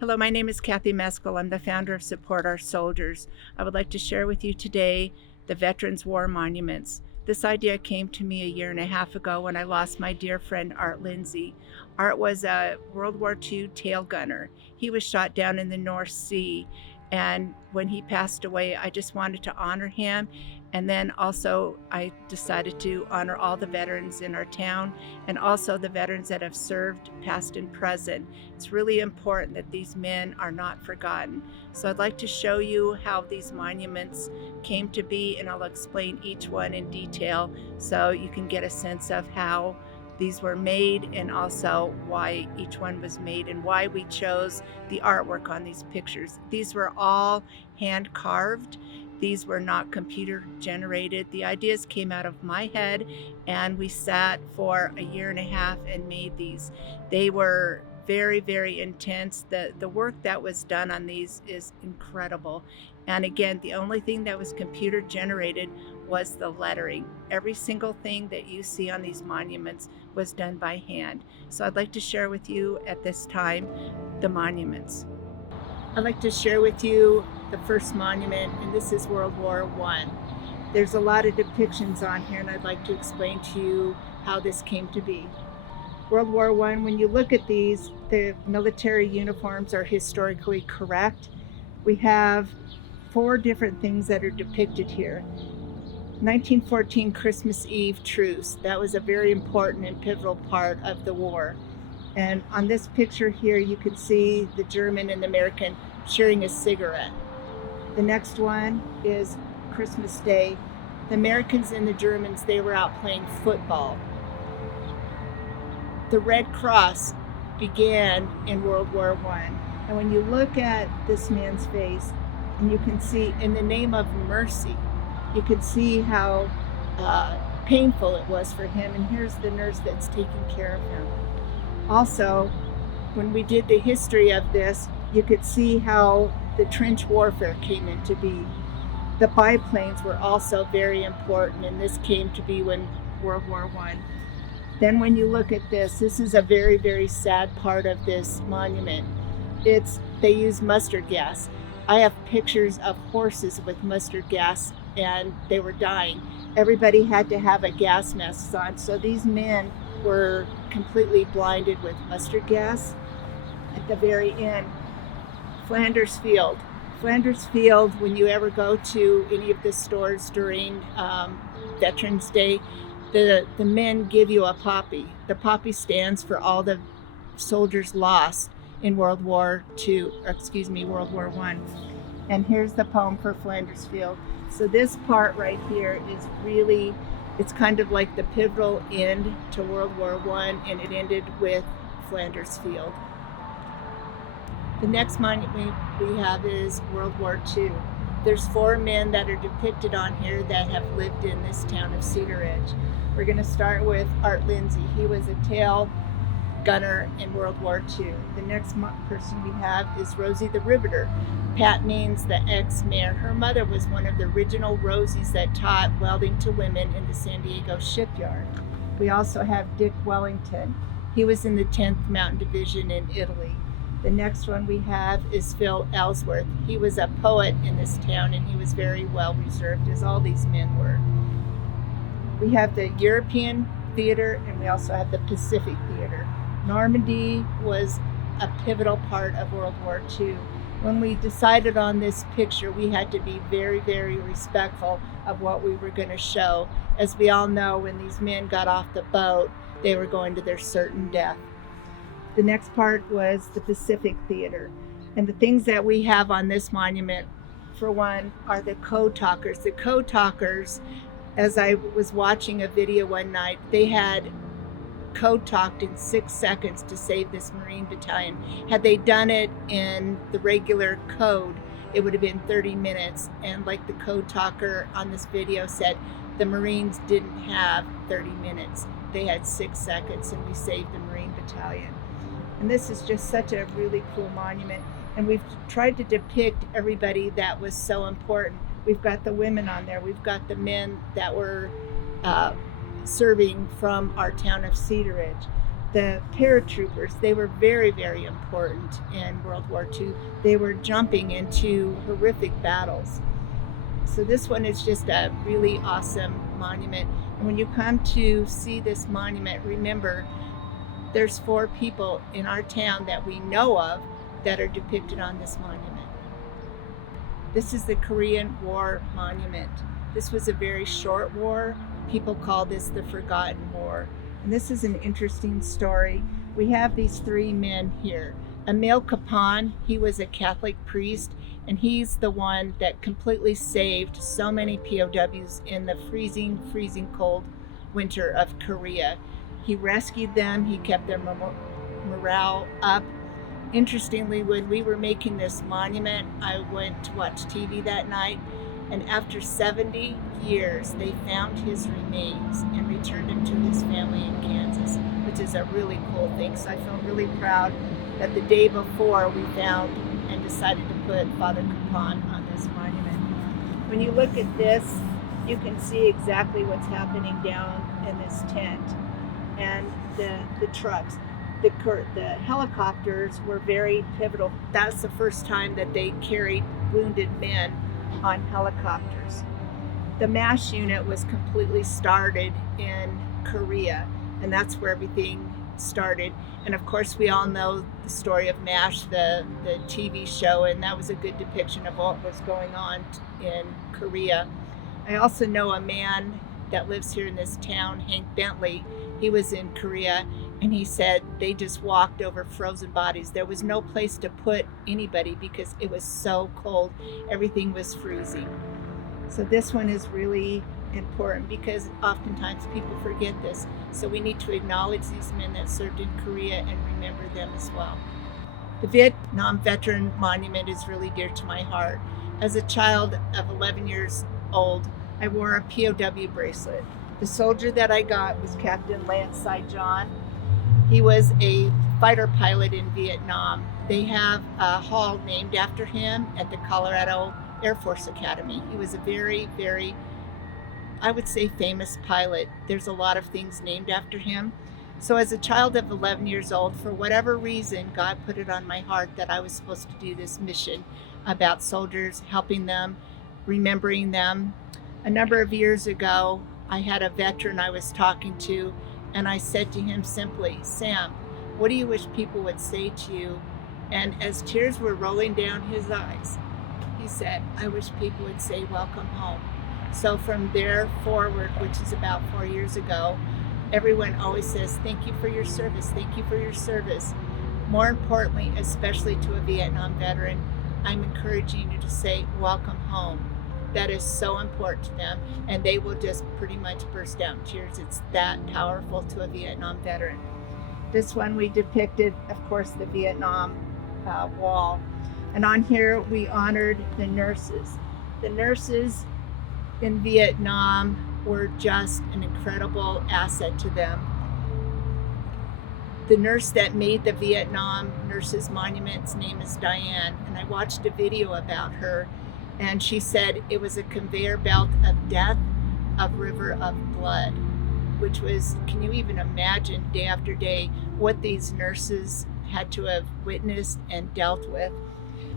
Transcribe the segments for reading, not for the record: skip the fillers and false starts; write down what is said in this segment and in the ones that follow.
Hello, my name is Cathy Meskel. I'm the founder of Support Our Soldiers. I would like to share with you today the Veterans War Monuments. This idea came to me a year and a half ago when I lost my dear friend Art Lindsay. Art was a World War II tail gunner. He was shot down in the North Sea, and when he passed away, I just wanted to honor him. And then also I decided to honor all the veterans in our town and also the veterans that have served past and present. It's really important that these men are not forgotten. So I'd like to show you how these monuments came to be, and I'll explain each one in detail so you can get a sense of how these were made and also why each one was made and why we chose the artwork on these pictures. These were all hand carved. These were not computer generated. The ideas came out of my head, and we sat for a year and a half and made these. They were very, very intense. The work that was done on these is incredible. And again, the only thing that was computer generated was the lettering. Every single thing that you see on these monuments was done by hand. So I'd like to share with you at this time the monuments. I'd like to share with you the first monument, and this is World War I. There's a lot of depictions on here, and I'd like to explain to you how this came to be. World War I, when you look at these, the military uniforms are historically correct. We have 4 different things that are depicted here. 1914 Christmas Eve truce. That was a very important and pivotal part of the war. And on this picture here, you can see the German and the American sharing a cigarette. The next one is Christmas Day. The Americans and the Germans, they were out playing football. The Red Cross began in World War I. And when you look at this man's face, and you can see in the name of mercy, you can see how painful it was for him. And here's the nurse that's taking care of him. Also, when we did the history of this, you could see how the trench warfare came into being. The biplanes were also very important, and this came to be when World War I. Then when you look at this is a very, very sad part of this monument. They use mustard gas. I have pictures of horses with mustard gas, and they were dying. Everybody had to have a gas mask on, so these men were completely blinded with mustard gas. At the very end, Flanders Field. Flanders Field, when you ever go to any of the stores during Veterans Day, the men give you a poppy. The poppy stands for all the soldiers lost in World War I. And here's the poem for Flanders Field. So this part right here is really, it's kind of like the pivotal end to World War I, and it ended with Flanders Field. The next monument we have is World War II. There's 4 men that are depicted on here that have lived in this town of Cedaredge. We're going to start with Art Lindsay. He was a tail gunner in World War II. The next person we have is Rosie the Riveter. Pat means the ex-mayor. Her mother was one of the original Rosies that taught welding to women in the San Diego shipyard. We also have Dick Wellington. He was in the 10th Mountain Division in Italy. The next one we have is Phil Ellsworth. He was a poet in this town, and he was very well reserved, as all these men were. We have the European Theater, and we also have the Pacific Theater. Normandy was a pivotal part of World War II. When we decided on this picture, we had to be very, very respectful of what we were going to show. As we all know, when these men got off the boat, they were going to their certain death. The next part was the Pacific Theater. And the things that we have on this monument, for one, are the code talkers. The code talkers, as I was watching a video one night, they had code talked in 6 seconds to save this Marine battalion. Had they done it in the regular code, it would have been 30 minutes. And like the code talker on this video said, the Marines didn't have 30 minutes. They had 6 seconds, and we saved the Marine battalion. And this is just such a really cool monument. And we've tried to depict everybody that was so important. We've got the women on there. We've got the men that were serving from our town of Cedaredge. The paratroopers, they were very, very important in World War II. They were jumping into horrific battles. So this one is just a really awesome monument. And when you come to see this monument, remember there's 4 people in our town that we know of that are depicted on this monument. This is the Korean War monument. This was a very short war. People call this the Forgotten War. And this is an interesting story. We have these 3 men here. Emil Kapan, he was a Catholic priest, and he's the one that completely saved so many POWs in the freezing cold winter of Korea. He rescued them, he kept their morale up. Interestingly, when we were making this monument, I went to watch TV that night, and after 70 years, they found his remains and returned him to his family in Kansas, which is a really cool thing. So I feel really proud that the day before we found and decided to put Father Capon on this monument. When you look at this, you can see exactly what's happening down in this tent and the trucks. The helicopters were very pivotal. That's the first time that they carried wounded men on helicopters. The MASH unit was completely started in Korea, and that's where everything started. And of course, we all know the story of MASH, the TV show, and that was a good depiction of what was going on in Korea. I also know a man that lives here in this town, Hank Bentley. He was in Korea, and he said they just walked over frozen bodies. There was no place to put anybody because it was so cold. Everything was freezing. So this one is really important because oftentimes people forget this. So we need to acknowledge these men that served in Korea and remember them as well. The Vietnam Veteran Monument is really dear to my heart. As a child of 11 years old, I wore a POW bracelet. The soldier that I got was Captain Lance Cy John. He was a fighter pilot in Vietnam. They have a hall named after him at the Colorado Air Force Academy. He was a very, very, I would say, famous pilot. There's a lot of things named after him. So as a child of 11 years old, for whatever reason, God put it on my heart that I was supposed to do this mission about soldiers, helping them, remembering them. A number of years ago, I had a veteran I was talking to, and I said to him simply, Sam, what do you wish people would say to you? And as tears were rolling down his eyes, he said, I wish people would say, welcome home. So from there forward, which is about 4 years ago, everyone always says, thank you for your service, thank you for your service. More importantly, especially to a Vietnam veteran, I'm encouraging you to say, welcome home. That is so important to them, and they will just pretty much burst out in tears. It's that powerful to a Vietnam veteran. This one we depicted, of course, the Vietnam wall. And on here we honored the nurses. The nurses in Vietnam were just an incredible asset to them. The nurse that made the Vietnam Nurses Monument's name is Diane, and I watched a video about her, and she said it was a conveyor belt of death, of river of blood, which was, can you even imagine day after day what these nurses had to have witnessed and dealt with?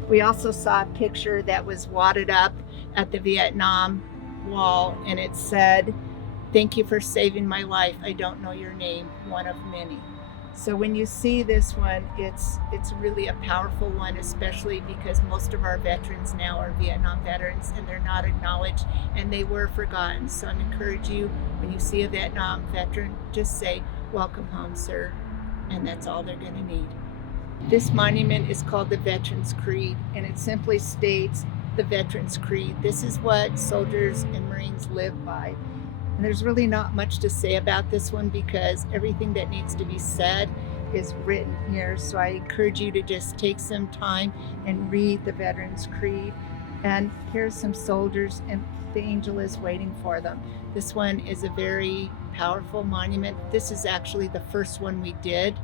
We also saw a picture that was wadded up at the Vietnam wall, and it said, thank you for saving my life. I don't know your name, one of many. So when you see this one, it's really a powerful one, especially because most of our veterans now are Vietnam veterans and they're not acknowledged and they were forgotten. So I encourage you, when you see a Vietnam veteran, just say, welcome home, sir. And that's all they're going to need. This monument is called the Veterans Creed, and it simply states the Veterans Creed. This is what soldiers and Marines live by. And there's really not much to say about this one because everything that needs to be said is written here. So I encourage you to just take some time and read the Veterans Creed. And here's some soldiers, and the angel is waiting for them. This one is a very powerful monument. This is actually the first one we did.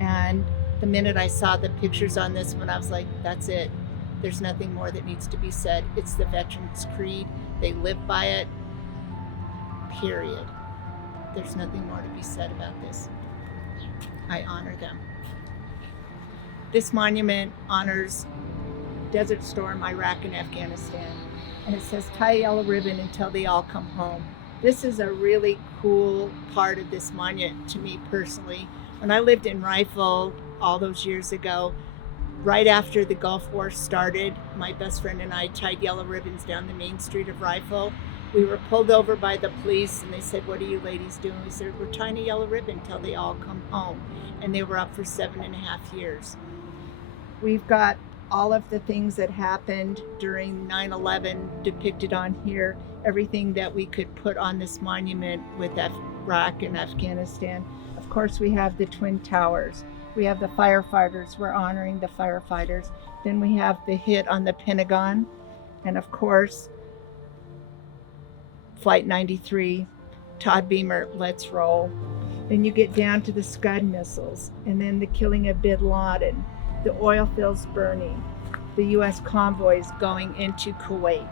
And the minute I saw the pictures on this one, I was like, that's it. There's nothing more that needs to be said. It's the Veterans Creed. They live by it. Period. There's nothing more to be said about this. I honor them. This monument honors Desert Storm, Iraq, and Afghanistan. And it says, tie a yellow ribbon until they all come home. This is a really cool part of this monument to me personally. When I lived in Rifle all those years ago, right after the Gulf War started, my best friend and I tied yellow ribbons down the main street of Rifle. We were pulled over by the police and they said, what are you ladies doing? We said, we're tying a yellow ribbon until they all come home. And they were up for 7.5 years. We've got all of the things that happened during 9/11 depicted on here, everything that we could put on this monument with Iraq and Afghanistan. Of course, we have the Twin Towers. We have the firefighters. We're honoring the firefighters. Then we have the hit on the Pentagon. And of course, Flight 93, Todd Beamer, let's roll. Then you get down to the Scud missiles, and then the killing of bin Laden, the oil fields burning, the U.S. convoys going into Kuwait.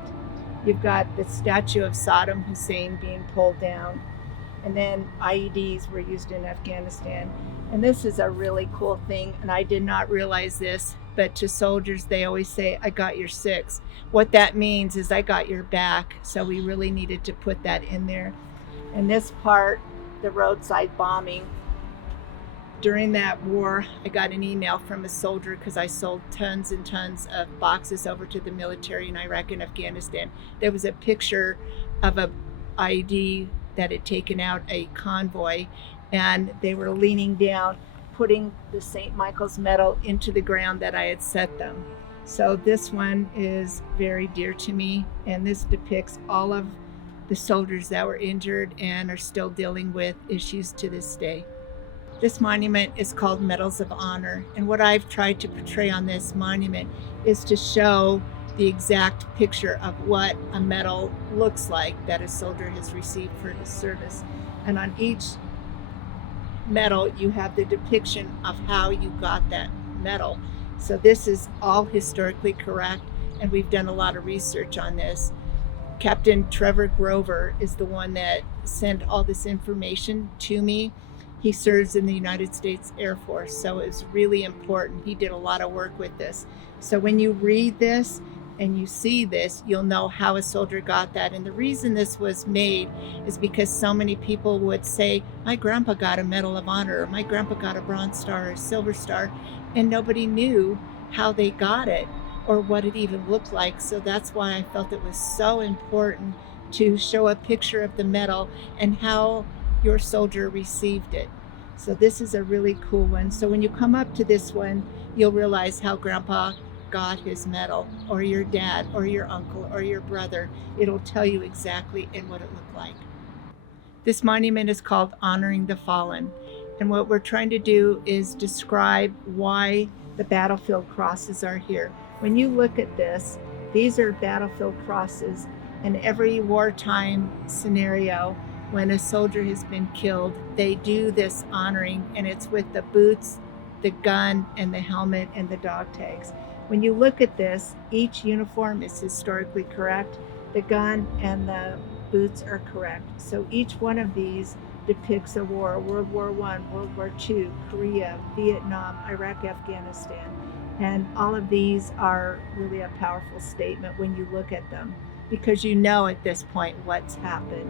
You've got the statue of Saddam Hussein being pulled down, and then IEDs were used in Afghanistan. And this is a really cool thing, and I did not realize this, but to soldiers, they always say, I got your six. What that means is I got your back, so we really needed to put that in there. And this part, the roadside bombing, during that war, I got an email from a soldier because I sold tons and tons of boxes over to the military in Iraq and Afghanistan. There was a picture of a IED that had taken out a convoy, and they were leaning down, putting the St. Michael's medal into the ground that I had set them. So this one is very dear to me, and this depicts all of the soldiers that were injured and are still dealing with issues to this day. This monument is called Medals of Honor, and what I've tried to portray on this monument is to show the exact picture of what a medal looks like that a soldier has received for his service. And on each medal, you have the depiction of how you got that medal. So this is all historically correct, and we've done a lot of research on this. Captain Trevor Grover is the one that sent all this information to me. He serves in the United States Air Force, so it's really important. He did a lot of work with this. So when you read this and you see this, you'll know how a soldier got that. And the reason this was made is because so many people would say, my grandpa got a Medal of Honor, or my grandpa got a Bronze Star or Silver Star, and nobody knew how they got it or what it even looked like. So that's why I felt it was so important to show a picture of the medal and how your soldier received it. So this is a really cool one. So when you come up to this one, you'll realize how Grandpa got his medal, or your dad, or your uncle, or your brother. It'll tell you exactly and what it looked like. This monument is called Honoring the Fallen. And what we're trying to do is describe why the battlefield crosses are here. When you look at this, these are battlefield crosses. In every wartime scenario, when a soldier has been killed, they do this honoring, and it's with the boots, the gun, and the helmet, and the dog tags. When you look at this, each uniform is historically correct. The gun and the boots are correct. So each one of these depicts a war: World War I, World War II, Korea, Vietnam, Iraq, Afghanistan. And all of these are really a powerful statement when you look at them, because you know at this point what's happened.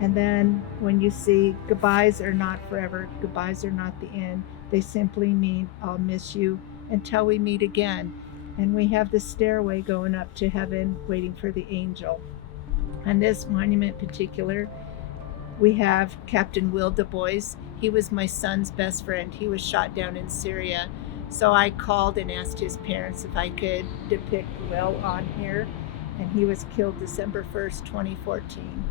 And then when you see goodbyes are not forever, goodbyes are not the end, they simply mean I'll miss you until we meet again. And we have the stairway going up to heaven waiting for the angel. On this monument in particular, we have Captain Will Du Bois. He was my son's best friend. He was shot down in Syria. So I called and asked his parents if I could depict Will on here. And he was killed December 1st, 2014.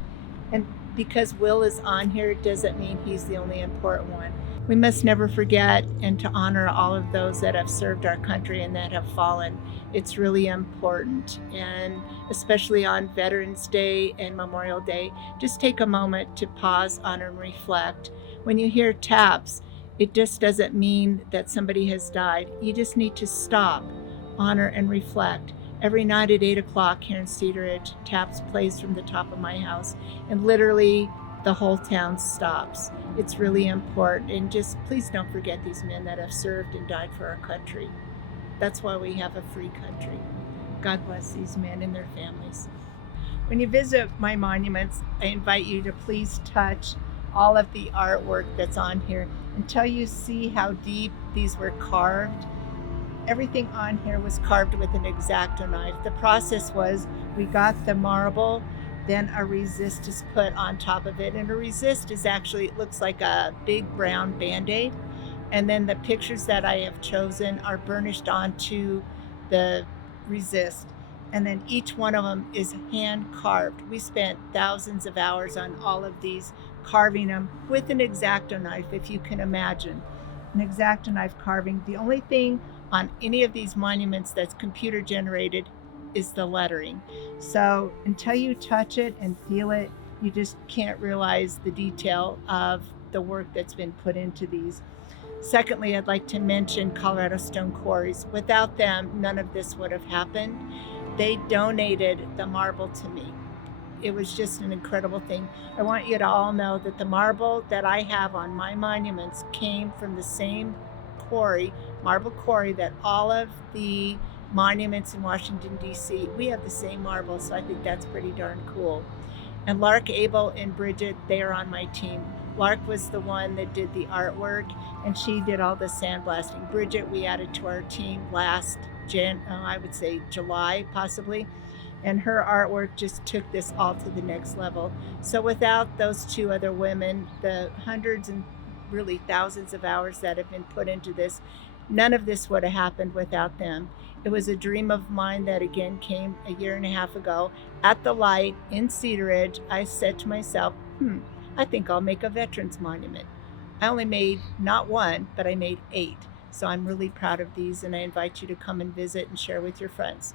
And because Will is on here, it doesn't mean he's the only important one. We must never forget and to honor all of those that have served our country and that have fallen. It's really important. And especially on Veterans Day and Memorial Day, just take a moment to pause, honor, and reflect. When you hear taps, it just doesn't mean that somebody has died. You just need to stop, honor, and reflect. Every night at 8 o'clock here in Cedaredge, taps plays from the top of my house. And literally the whole town stops. It's really important. And just please don't forget these men that have served and died for our country. That's why we have a free country. God bless these men and their families. When you visit my monuments, I invite you to please touch all of the artwork that's on here until you see how deep these were carved. Everything on here was carved with an X-Acto knife. The process was we got the marble, then a resist is put on top of it. And a resist is actually, it looks like a big brown Band-Aid. And then the pictures that I have chosen are burnished onto the resist. And then each one of them is hand carved. We spent thousands of hours on all of these, carving them with an X-Acto knife, if you can imagine. An X-Acto knife carving. The only thing on any of these monuments that's computer generated is the lettering. So until you touch it and feel it, you just can't realize the detail of the work that's been put into these. Secondly, I'd like to mention Colorado Stone Quarries. Without them, none of this would have happened. They donated the marble to me. It was just an incredible thing. I want you to all know that the marble that I have on my monuments came from the same quarry, marble quarry, that all of the monuments in Washington, D.C., we have the same marble, so I think that's pretty darn cool. And Lark, Abel, and Bridget, they are on my team. Lark was the one that did the artwork, and she did all the sandblasting. Bridget, we added to our team last I would say July, possibly. And her artwork just took this all to the next level. So without those two other women, the hundreds and really thousands of hours that have been put into this, none of this would have happened without them. It was a dream of mine that again came a year and a half ago. At the light in Cedaredge, I said to myself, I think I'll make a veterans monument. I only made not one, but I made 8. So I'm really proud of these, and I invite you to come and visit and share with your friends.